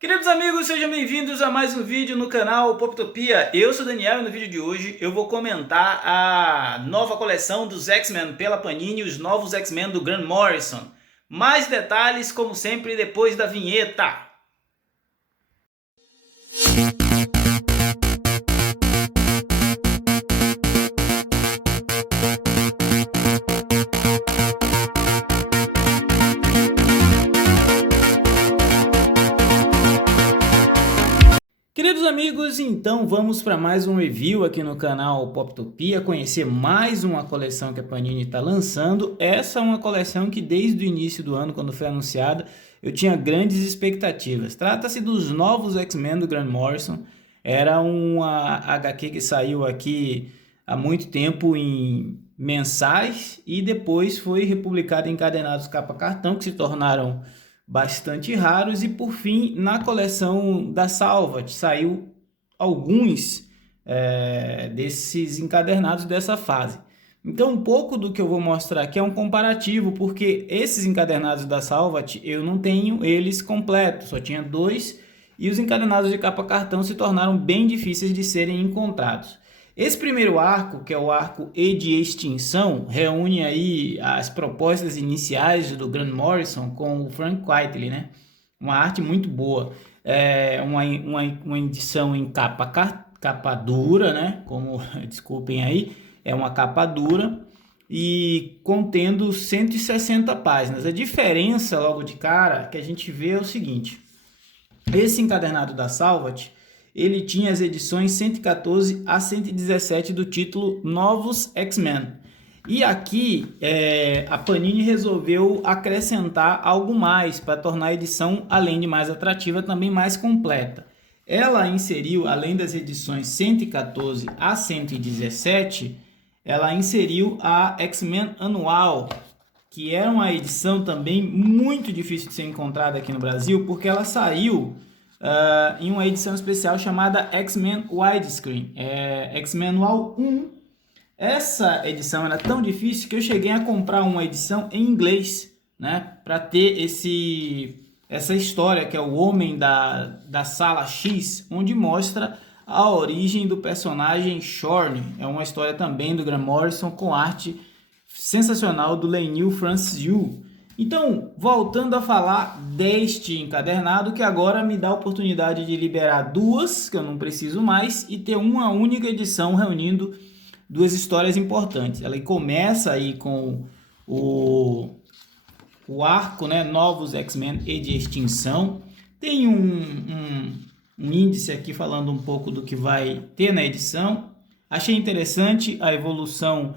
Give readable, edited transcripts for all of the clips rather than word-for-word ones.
Queridos amigos, sejam bem-vindos a mais um vídeo no canal Poptopia. Eu sou o Daniel e no vídeo de hoje eu vou comentar a nova coleção dos X-Men pela Panini, os novos X-Men do Grant Morrison. Mais detalhes, como sempre, depois da vinheta. Queridos amigos, então vamos para mais um review aqui no canal Poptopia, conhecer mais uma coleção que a Panini está lançando. Essa é uma coleção que desde o início do ano, quando foi anunciada, eu tinha grandes expectativas. Trata-se dos novos X-Men do Grant Morrison. Era uma HQ que saiu aqui há muito tempo em mensais e depois foi republicada em encadenados capa cartão, que se tornaram bastante raros, e por fim na coleção da Salvat saiu alguns desses encadernados dessa fase. Então um pouco do que eu vou mostrar aqui é um comparativo, porque esses encadernados da Salvat eu não tenho eles completos, só tinha dois, e os encadernados de capa cartão se tornaram bem difíceis de serem encontrados. Esse primeiro arco, que é o arco E de Extinção, reúne aí as propostas iniciais do Grant Morrison com o Frank Quitely, né? Uma arte muito boa, uma edição em capa dura, né? Como, desculpem aí, é uma capa dura e contendo 160 páginas. A diferença logo de cara que a gente vê é o seguinte: esse encadernado da Salvat, ele tinha as edições 114 a 117 do título Novos X-Men. E aqui a Panini resolveu acrescentar algo mais para tornar a edição, além de mais atrativa, também mais completa. Ela inseriu, além das edições 114 a 117, ela inseriu a X-Men Anual, que era uma edição também muito difícil de ser encontrada aqui no Brasil, porque ela saiu em uma edição especial chamada X-Men Widescreen, X-Men Anual 1. Essa edição era tão difícil que eu cheguei a comprar uma edição em inglês, né, para ter essa história que é o Homem da Sala X, onde mostra a origem do personagem Shorn. É uma história também do Grant Morrison com arte sensacional do Leinil Francis Yu. Então, voltando a falar deste encadernado, que agora me dá a oportunidade de liberar duas, que eu não preciso mais, e ter uma única edição reunindo duas histórias importantes. Ela começa aí com o arco, né, Novos X-Men e de Extinção. Tem um índice aqui falando um pouco do que vai ter na edição. Achei interessante a evolução,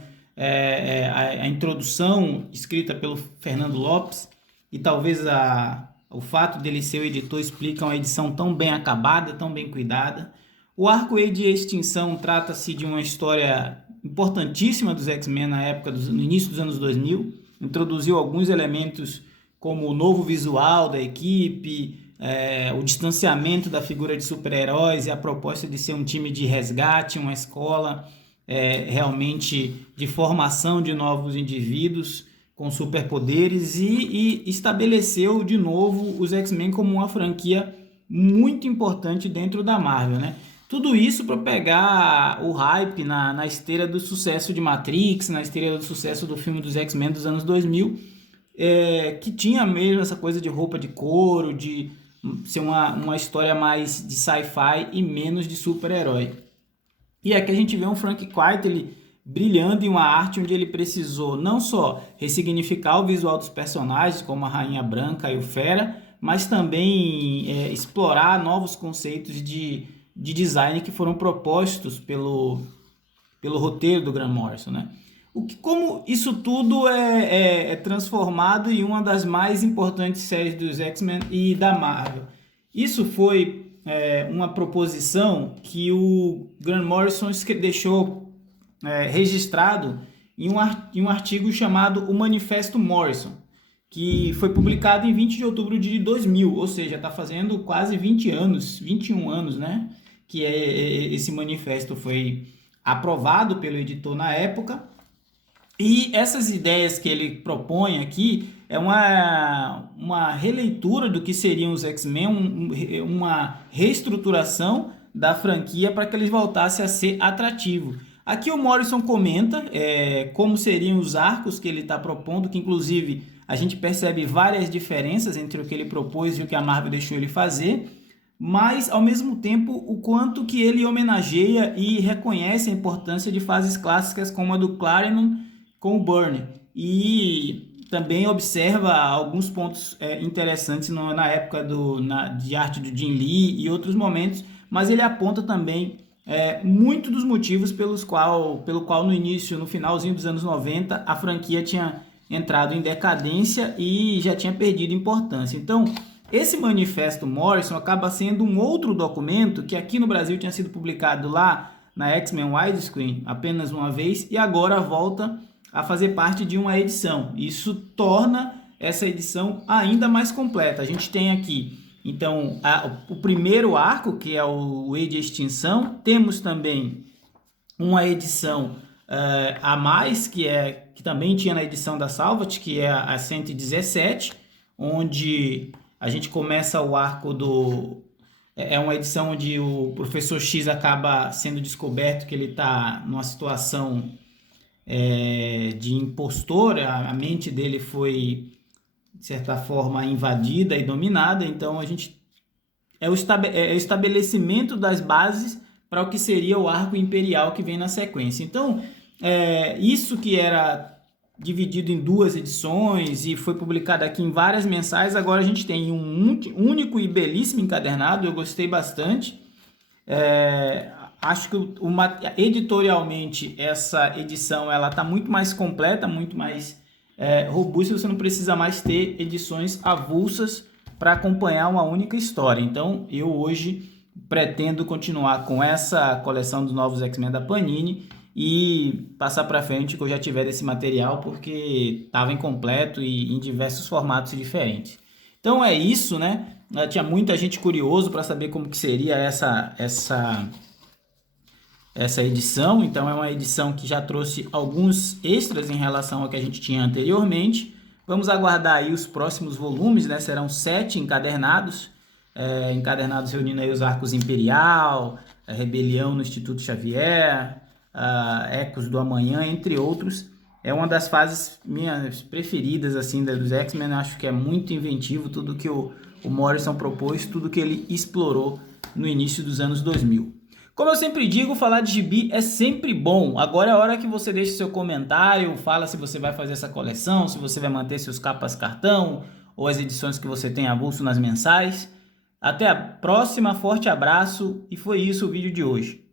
a introdução escrita pelo Fernando Lopes, e talvez o fato dele ser o editor explica uma edição tão bem acabada, tão bem cuidada. O arco E de Extinção trata-se de uma história importantíssima dos X-Men na época, no início dos anos 2000. Introduziu alguns elementos como o novo visual da equipe, o distanciamento da figura de super-heróis e a proposta de ser um time de resgate, uma escola realmente de formação de novos indivíduos com superpoderes, e estabeleceu de novo os X-Men como uma franquia muito importante dentro da Marvel, né? Tudo isso para pegar o hype na esteira do sucesso de Matrix, na esteira do sucesso do filme dos X-Men dos anos 2000, que tinha mesmo essa coisa de roupa de couro, de ser uma história mais de sci-fi e menos de super-herói. E aqui a gente vê um Frank Quitely brilhando em uma arte onde ele precisou não só ressignificar o visual dos personagens, como a Rainha Branca e o Fera, mas também explorar novos conceitos de design que foram propostos pelo roteiro do Grant Morrison, né? Como isso tudo é transformado em uma das mais importantes séries dos X-Men e da Marvel. Isso foi uma proposição que o Grant Morrison deixou registrado em um artigo chamado O Manifesto Morrison, que foi publicado em 20 de outubro de 2000, ou seja, está fazendo quase 20 anos, 21 anos, né, que esse manifesto foi aprovado pelo editor na época. E essas ideias que ele propõe aqui é uma releitura do que seriam os X-Men, uma reestruturação da franquia para que eles voltassem a ser atrativo. Aqui o Morrison comenta como seriam os arcos que ele está propondo, que inclusive a gente percebe várias diferenças entre o que ele propôs e o que a Marvel deixou ele fazer, mas ao mesmo tempo o quanto que ele homenageia e reconhece a importância de fases clássicas como a do Claremont com o Byrne, e também observa alguns pontos interessantes na época de arte do Jim Lee e outros momentos, mas ele aponta também muito dos motivos pelo qual no início, no finalzinho dos anos 90, a franquia tinha entrado em decadência e já tinha perdido importância. Então, esse manifesto Morrison acaba sendo um outro documento que aqui no Brasil tinha sido publicado lá na X-Men Widescreen apenas uma vez e agora volta a fazer parte de uma edição. Isso torna essa edição ainda mais completa. A gente tem aqui, então, o primeiro arco, que é o Age de Extinção. Temos também uma edição a mais, que também tinha na edição da Salvat, que é a 117, onde a gente começa o arco do... É uma edição onde o Professor X acaba sendo descoberto que ele está numa situação de impostor, a mente dele foi, de certa forma, invadida e dominada. Então a gente o estabelecimento das bases para o que seria o arco imperial que vem na sequência. Então isso que era dividido em duas edições e foi publicado aqui em várias mensais, agora a gente tem um único e belíssimo encadernado. Eu gostei bastante. Acho que editorialmente essa edição ela está muito mais completa, muito mais robusta. Você não precisa mais ter edições avulsas para acompanhar uma única história. Então eu hoje pretendo continuar com essa coleção dos novos X-Men da Panini e passar para frente que eu já tiver desse material, porque estava incompleto e em diversos formatos diferentes. Então é isso, né? Tinha muita gente curioso para saber como que seria essa edição. Então é uma edição que já trouxe alguns extras em relação ao que a gente tinha anteriormente. Vamos aguardar aí os próximos volumes, né? Serão 7 encadernados, reunindo aí os arcos Imperial, a Rebelião no Instituto Xavier, Ecos do Amanhã, entre outros. É uma das fases minhas preferidas assim dos X-Men. Acho que é muito inventivo tudo que o Morrison propôs, tudo que ele explorou no início dos anos 2000. Como eu sempre digo, falar de gibi é sempre bom. Agora é a hora que você deixa seu comentário, fala se você vai fazer essa coleção, se você vai manter seus capas cartão ou as edições que você tem avulso nas mensais. Até a próxima, forte abraço, e foi isso o vídeo de hoje.